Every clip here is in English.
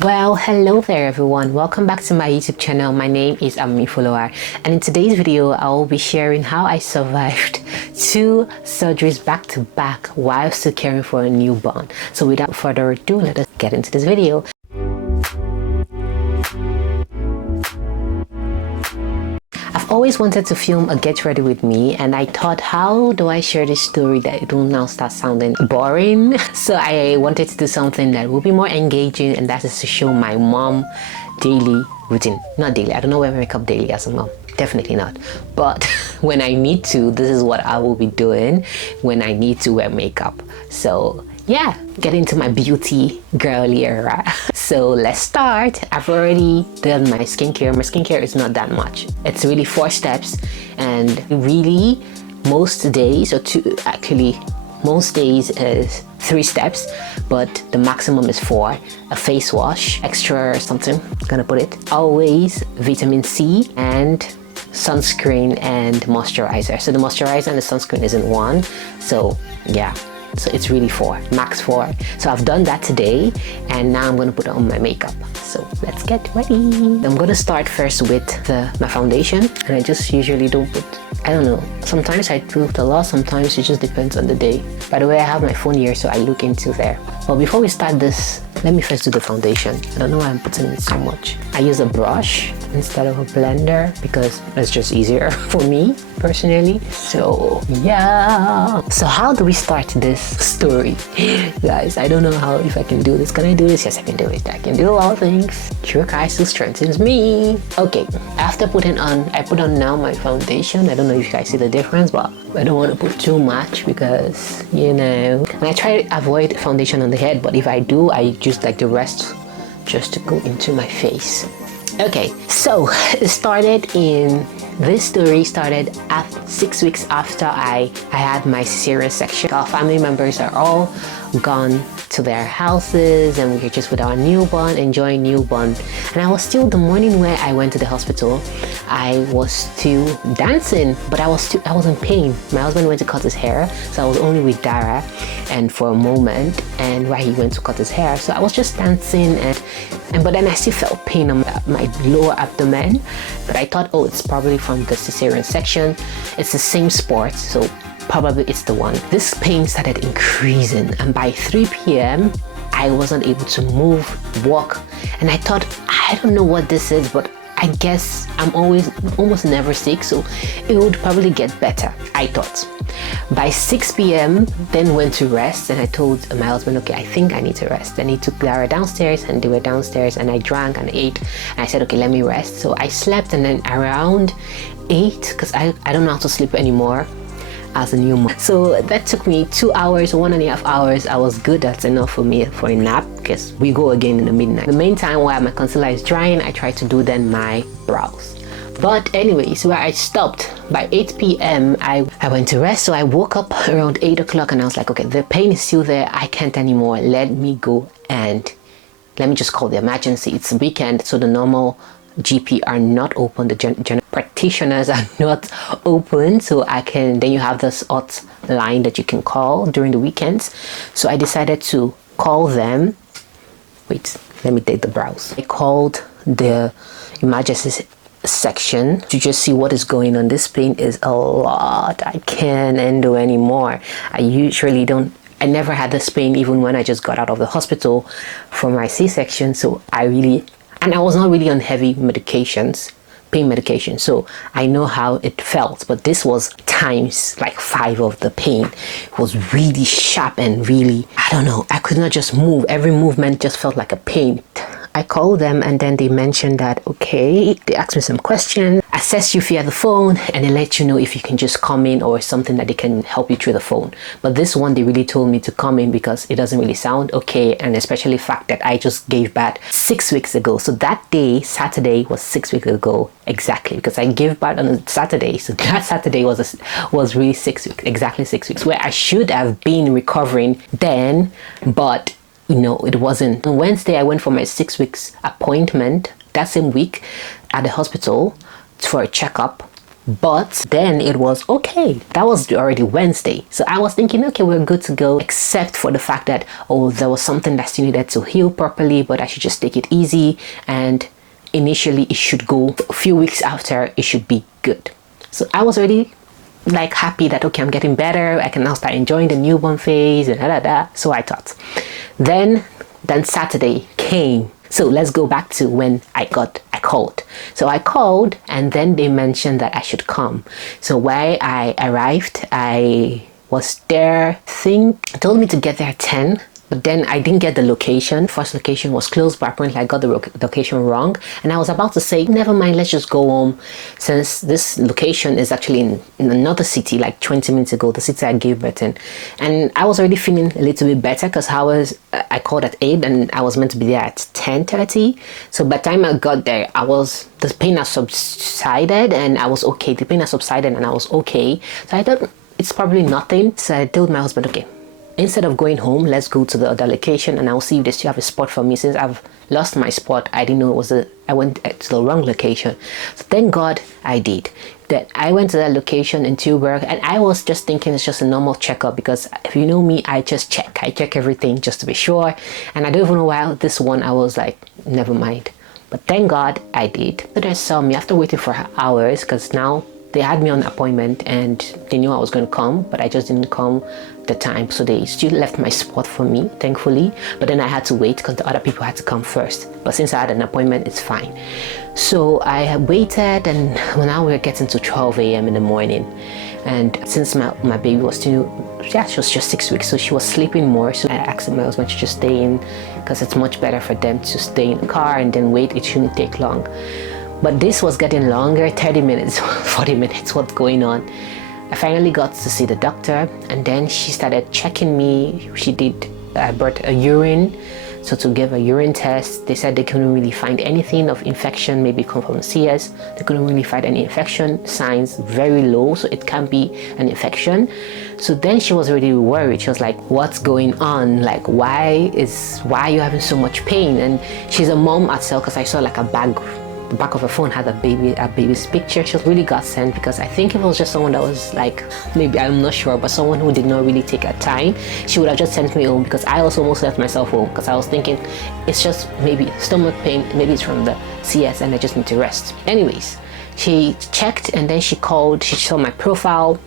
Well, hello there everyone. Welcome back to my YouTube channel. My name is Ami Follower, and in today's video I will be sharing how I survived 2 surgeries back to back while still caring for a newborn. So without further ado, let us get into this video. I've always wanted to film a get ready with me, and I thought, how do I share this story that it will now start sounding boring? So I wanted to do something that will be more engaging, and that is to show my mom daily routine. Not daily, I don't know where I wake up daily as a mom, definitely not, but when I need to, this is what I will be doing when I need to wear makeup. So yeah, get into my beauty girly era. So let's start. I've already done my skincare. My skincare is not that much. It's really 4 steps, and really most days, or most days is 3 steps, but the maximum is 4. A face wash, extra something, gonna put it. Always vitamin C and sunscreen and moisturizer. So the moisturizer and the sunscreen is in one. So yeah. So it's really 4, max 4. So I've done that today, and now I'm going to put on my makeup. So let's get ready. I'm going to start first with my foundation, and I just usually don't put, I don't know, sometimes I put a lot, sometimes it just depends on the day. By the way, I have my phone here, so I look into there. But before we start this, let me first do the foundation. I don't know why I'm putting in so much. I use a brush instead of a blender because it's just easier for me personally. So yeah. So how do we start this story? Guys, I don't know if I can do this. Can I do this? Yes, I can do it. I can do a lot of things. True Christ who strengthens me. Okay, after putting on, I put on now my foundation. I don't know if you guys see the difference, but I don't want to put too much because, you know, and I try to avoid foundation on the head, but if I do, I use like the rest just to go into my face. Okay, so this story started at 6 weeks after I had my cesarean section. Our family members are all gone to their houses, and we were just with our newborn, enjoying newborn. And I was still, the morning where I went to the hospital, I was still dancing, but I was in pain. My husband went to cut his hair, so I was only with Dara and for a moment, and while he went to cut his hair, so I was just dancing, but then I still felt pain on my lower abdomen. But I thought, oh, it's probably from the cesarean section. It's the same sport, so probably it's the one. This pain started increasing, and by 3 p.m. I wasn't able to move, walk, and I thought, I don't know what this is, but I guess I'm almost never sick, so it would probably get better, I thought. By 6 p.m. then went to rest, and I told my husband, okay, I think I need to rest. And he took Lara downstairs, and they were downstairs, and I drank and ate, and I said, okay, let me rest. So I slept, and then around 8, because I don't know how to sleep anymore as a new mom. So that took me 2 hours, 1.5 hours. I was good. That's enough for me for a nap, because we go again in the midnight. The main time while my concealer is drying, I try to do then my brows. But anyways, where I stopped, by 8 p.m. I went to rest. So I woke up around 8 o'clock, and I was like, okay, the pain is still there. I can't anymore. Let me go and let me just call the emergency. It's a weekend, so the normal GP are not open. The general practitioners are not open, so then you have this hot line that you can call during the weekends. So I decided to call them. Wait, let me take the brows. I called the emergency section to just see what is going on. This pain is a lot. I can't handle anymore. I never had this pain even when I just got out of the hospital from my C-section. So I was not really on heavy medications, pain medication, so I know how it felt, but this was times like 5 of the pain. It was really sharp and really, I don't know, I could not just move. Every movement just felt like a pain. I called them, and then they mentioned that, okay, they asked me some questions, assess you via the phone, and they let you know if you can just come in or something that they can help you through the phone. But this one, they really told me to come in because it doesn't really sound okay, and especially the fact that I just gave birth 6 weeks ago. So that day, Saturday, was 6 weeks ago exactly, because I gave birth on a Saturday. So that Saturday was really 6 weeks, exactly 6 weeks, where I should have been recovering then, but you know, it wasn't. On Wednesday, I went for my 6 weeks appointment that same week at the hospital for a checkup. But then it was okay. That was already Wednesday. So I was thinking, okay, we're good to go, except for the fact that, oh, there was something that still needed to heal properly, but I should just take it easy. And initially it should go a few weeks after, it should be good. So I was already like happy that, okay, I'm getting better. I can now start enjoying the newborn phase and So I thought. Then Saturday came. So let's go back to when I called. So I called and then they mentioned that I should come. So when I arrived, I was there, told me to get there at 10. But then I didn't get the location. First location was closed, but apparently I got the location wrong. And I was about to say, never mind, let's just go home. Since this location is actually in another city, like 20 minutes ago, the city I gave birth in. And I was already feeling a little bit better because I called at 8 and I was meant to be there at 10:30. So by the time I got there, the pain has subsided and I was okay. The pain has subsided and I was okay. So I thought it's probably nothing. So I told my husband, okay, instead of going home, let's go to the other location and I'll see if they still have a spot for me. Since I've lost my spot, I didn't know I went to the wrong location. So thank God I did. That I went to that location in Tilburg and I was just thinking it's just a normal checkup because if you know me, I check everything just to be sure. And I don't even know why this one, I was like, never mind. But thank God I did. But they saw me after waiting for hours because now they had me on appointment and they knew I was going to come, but I just didn't come the time. So they still left my spot for me, thankfully. But then I had to wait because the other people had to come first. But since I had an appointment, it's fine. So I waited and now we're getting to 12 a.m. in the morning. And since my baby was still, she was just 6 weeks, so she was sleeping more. So I asked my husband to just stay in because it's much better for them to stay in the car and then wait. It shouldn't take long. But this was getting longer, 30 minutes, 40 minutes, what's going on? I finally got to see the doctor and then she started checking me. I brought a urine, so to give a urine test. They said they couldn't really find anything of infection, maybe come from CS. They couldn't really find any infection signs, very low, so it can't be an infection. So then she was already worried. She was like, what's going on? Like, why are you having so much pain? And she's a mom herself because I saw like the back of her phone had a baby's picture. She was really godsend because I think if it was just someone that was like, maybe, I'm not sure, but someone who did not really take her time, she would have just sent me home because I also almost left myself home because I was thinking it's just maybe stomach pain, maybe it's from the CS and I just need to rest. Anyways, she checked and then she saw my profile,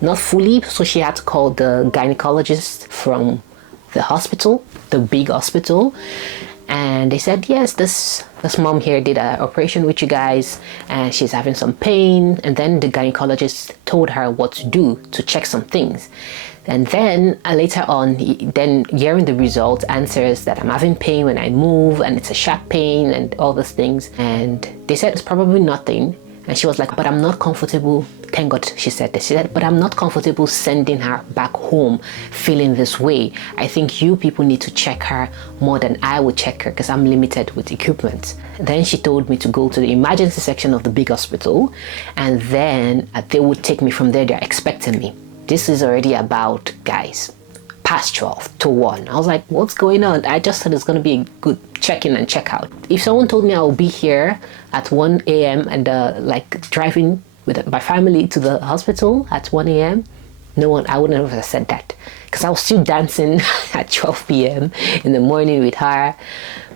not fully, so she had to call the gynecologist from the hospital, the big hospital. And they said, yes, this mom here did an operation with you guys and she's having some pain. And then the gynecologist told her what to do to check some things. And then later on, then hearing the result answers that I'm having pain when I move and it's a sharp pain and all those things. And they said it's probably nothing. And she was like, but I'm not comfortable. Thank God she said this. She said, but I'm not comfortable sending her back home feeling this way. I think you people need to check her more than I would check her because I'm limited with equipment. Then she told me to go to the emergency section of the big hospital and then they would take me from there. They're expecting me. This is already about, guys, past 12 to 1. I was like, what's going on? I just thought it's going to be a good check-in and check-out. If someone told me I will be here at 1 a.m. and like driving with my family to the hospital at 1 a.m., I wouldn't have said that because I was still dancing at 12 p.m. in the morning with her.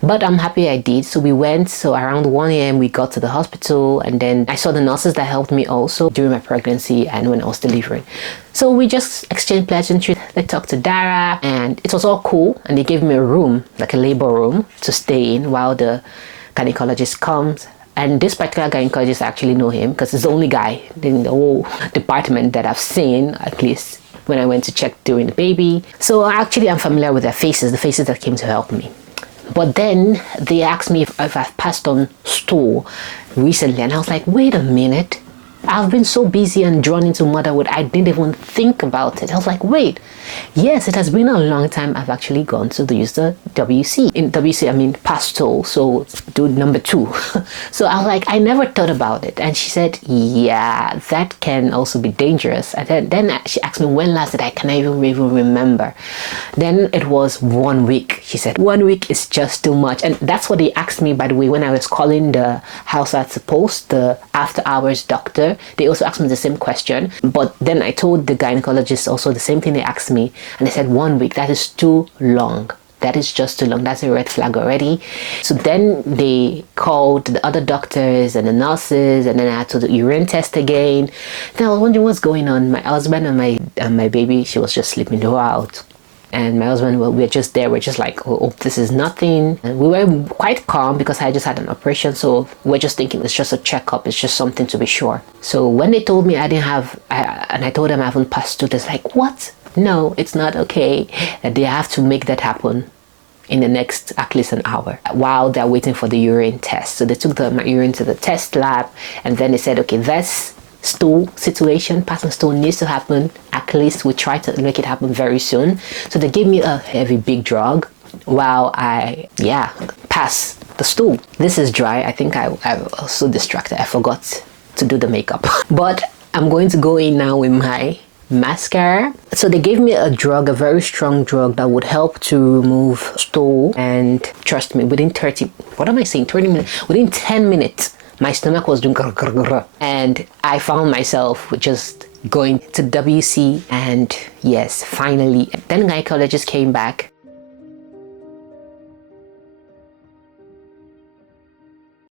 But I'm happy I did. So we went. So around 1 a.m. we got to the hospital and then I saw the nurses that helped me also during my pregnancy and when I was delivering. So we just exchanged pleasantries. They talked to Dara and it was all cool. And they gave me a room, like a labor room to stay in while the gynecologist comes. And this particular gynecologist, I actually know him because it's the only guy in the whole department that I've seen, at least when I went to check during the baby. So actually I'm familiar with their faces, the faces that came to help me. But then they asked me if I've passed on stool recently. And I was like, wait a minute. I've been so busy and drawn into motherhood, I didn't even think about it. I was like, wait, yes, it has been a long time I've actually gone to use the WC. In WC, I mean pastoral, so do number 2. So I was like, I never thought about it. And she said, yeah, that can also be dangerous. And then she asked me when last did I can I even remember. Then it was 1 week. She said, 1 week is just too much. And that's what they asked me, by the way, when I was calling the house at the post, the after hours doctor. doctor, they also asked me the same question. But then I told the gynecologist also the same thing they asked me. And they said 1 week, that is too long. That is just too long. That's a red flag already. So then they called the other doctors and the nurses, and then I had to do urine test again. Then I was wondering what's going on. My husband and my baby, she was just sleeping throughout. And my husband, well, we're just there. We're just like, oh, this is nothing. And we were quite calm because I just had an operation. So we're just thinking it's just a checkup. It's just something to be sure. So when they told me I didn't have, and I told them I haven't passed through, it's like, what? No, it's not okay. They have to make that happen in the next at least an hour while they're waiting for the urine test. So they took my urine to the test lab, and then they said, okay, this stool situation, passing stool needs to happen. At least we try to make it happen very soon. So they gave me a heavy big drug while I pass the stool. This is dry. I think I was so distracted I forgot to do the makeup. But I'm going to go in now with my mascara. So they gave me a drug, a very strong drug that would help to remove stool, and trust me, within 30 minutes, within 10 minutes my stomach was doing grr, and I found myself just going to WC, and yes, finally. Then the gynecologist came back